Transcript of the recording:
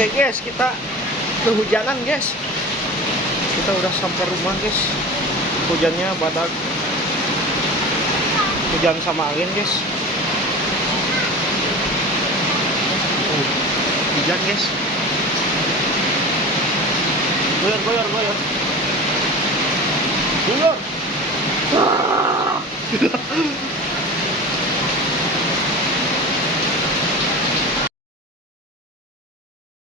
Oke guys, kita kehujanan guys. Kita udah sampai rumah guys. Hujannya badak. Hujan sama angin guys. Hujan guys. Goyor, goyor, goyor. Goyor.